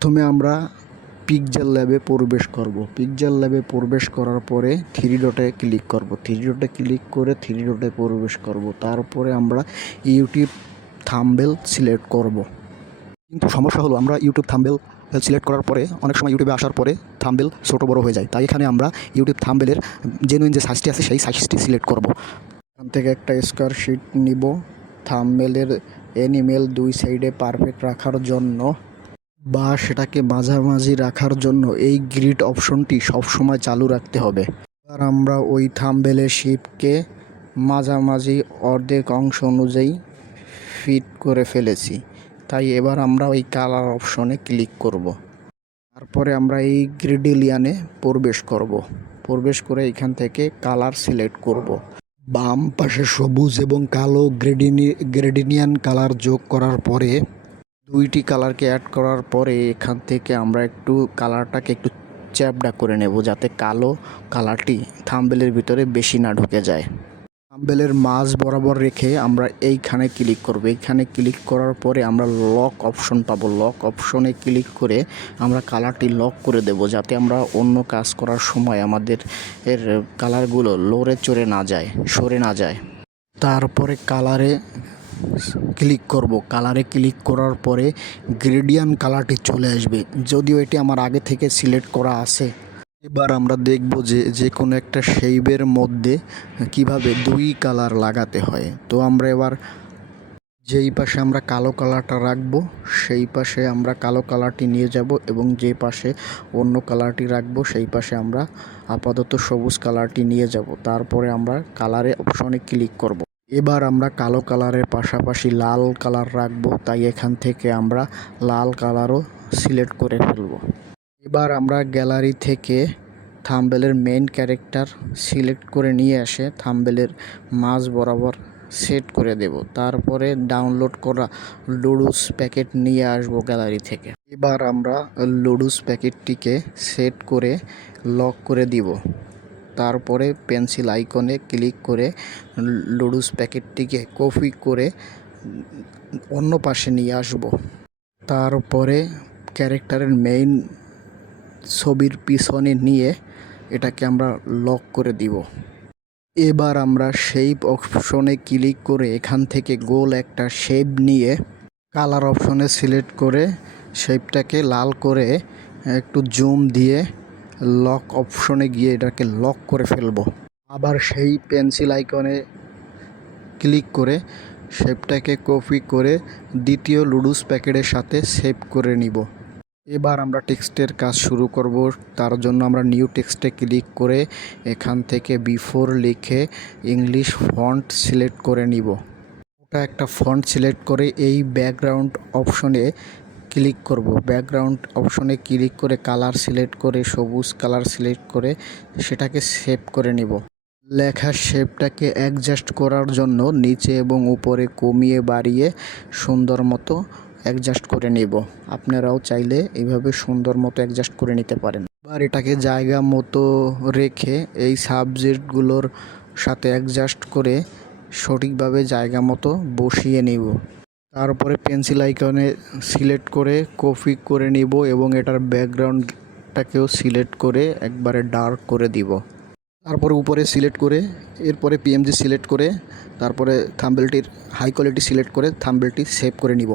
প্রথমে আমরা পিকজেল ল্যাবে প্রবেশ করব। পিকজেল ল্যাবে প্রবেশ করার পরে থ্রি ডটে ক্লিক করব। থ্রি ডটে ক্লিক করে থ্রি ডটে প্রবেশ করব। তারপরে আমরা ইউটিউব থাম্বেল সিলেক্ট করব। কিন্তু সমস্যা হলো, আমরা ইউটিউব থাম্বেল সিলেক্ট করার পরে, অনেক সময় ইউটিউবে আসার পরে থাম্বেল ছোটো বড় হয়ে যায়। তাই এখানে আমরা ইউটিউব থাম্বেলের জেনুইন যে সাইজটি আছে, সেই সাইজটি সিলেক্ট করব। এখান থেকে একটা স্কোয়ার শিট নিব। থাম্বেলের অ্যানিমেল দুই সাইডে পারফেক্ট রাখার জন্য বা সেটাকে মাঝামাঝি রাখার জন্য এই গ্রিড অপশনটি সবসময় চালু রাখতে হবে আর আমরা ওই থাম্বেলের শিপকে মাঝামাঝি অর্ধেক অংশ অনুযায়ী ফিট করে ফেলেছি তাই এবার আমরা ওই কালার অপশনে ক্লিক করব। তারপরে আমরা এই গ্রিডিলিয়ানে প্রবেশ করব। প্রবেশ করে এখান থেকে কালার সিলেক্ট করব। বাম পাশে সবুজ এবং কালো গ্রেডিনি গ্রেডিনিয়ান কালার যোগ করার পরে দুইটি কালারকে অ্যাড করার পরে এখান থেকে আমরা একটু কালারটাকে একটু চ্যাপডা করে নেব যাতে কালো কালারটি থাম্বেলের ভিতরে বেশি না ঢুকে যায়। থাম্বেলের মাঝ বরাবর রেখে আমরা এইখানে ক্লিক করব। এইখানে ক্লিক করার পরে আমরা লক অপশন পাবো। লক অপশনে ক্লিক করে আমরা কালারটি লক করে দেব যাতে আমরা অন্য কাজ করার সময় আমাদের এর কালারগুলো লড়ে চড়ে না যায়, সরে না যায়। তারপরে কালারে ক্লিক করব কালারে ক্লিক করার পরে গ্রেডিয়ান কালারটি চলে আসবে। যদিও এটি আমার আগে থেকে সিলেক্ট করা আছে। এবার আমরা দেখব যে যে কোনো একটা শেইবের মধ্যে কীভাবে দুই কালার লাগাতে হয়। তো আমরা এবার যেই পাশে আমরা কালো কালারটা রাখব, সেই পাশে আমরা কালো কালারটি নিয়ে যাব এবং যে পাশে অন্য কালারটি রাখব, সেই পাশে আমরা আপাতত সবুজ কালারটি নিয়ে যাব। তারপরে আমরা কালারে অপশনে ক্লিক করব। এবার আমরা কালো কালারের পাশাপাশি লাল কালার রাখব, তাই এখান থেকে আমরা লাল কালারও সিলেক্ট করে ফেলব। এবার আমরা গ্যালারি থেকে থাম্বেলের মেন ক্যারেক্টার সিলেক্ট করে নিয়ে আসে থাম্বেলের মাঝ বরাবর সেট করে দেব। তারপরে ডাউনলোড করা লুডুস প্যাকেট নিয়ে আসব গ্যালারি থেকে। এবার আমরা লুডুস প্যাকেটটিকে সেট করে লক করে দিব। তারপরে পেন্সিল আইকনে ক্লিক করে লুডুস প্যাকেটটিকে কপি করে অন্য পাশে নিয়ে আসব। তারপরে ক্যারেক্টারের মেইন ছবির পিছনে নিয়ে এটাকে আমরা লক করে দিব। এবার আমরা শেপ অপশনে ক্লিক করে এখান থেকে গোল একটা শেপ নিয়ে কালার অপশনে সিলেক্ট করে শেপটাকে লাল করে একটু জুম দিয়ে লক অপশনে গিয়ে এটাকে লক করে ফেলব। আবার সেই পেন্সিল আইকনে ক্লিক করে শেপটাকে কপি করে দ্বিতীয় লুডুস প্যাকেটের সাথে সেভ করে নিব। এবার আমরা টেক্সটের কাজ শুরু করব। তার জন্য আমরা নিউ টেক্সটে ক্লিক করে এখান থেকে বিফোর লিখে ইংলিশ ফন্ট সিলেক্ট করে নিব। ওটা একটা ফন্ট সিলেক্ট করে এই ব্যাকগ্রাউন্ড অপশনে ক্লিক করব। ব্যাকগ্রাউন্ড অপশনে ক্লিক করে কালার সিলেক্ট করে, সবুজ কালার সিলেক্ট করে সেটাকে সেভ করে নিব। লেখার শেপটাকে অ্যাডজাস্ট করার জন্য নিচে এবং উপরে কমিয়ে বাড়িয়ে সুন্দর মতো অ্যাডজাস্ট করে নেব। আপনারাও চাইলে এইভাবে সুন্দর মতো অ্যাডজাস্ট করে নিতে পারেন। এবার এটাকে জায়গা মতো রেখে এই সাবজেক্টগুলোর সাথে অ্যাডজাস্ট করে সঠিকভাবে জায়গা মতো বসিয়ে নেব। তারপরে পেন্সিল আইকনে সিলেক্ট করে কপি করে নিব এবং এটার ব্যাকগ্রাউন্ডটাকেও সিলেক্ট করে একবারে ডার্ক করে দিব। তারপরে উপরে সিলেক্ট করে, এরপরে পিএমজি সিলেক্ট করে, তারপরে থাম্বেলটির হাই কোয়ালিটি সিলেক্ট করে থাম্বেলটি সেভ করে নিব।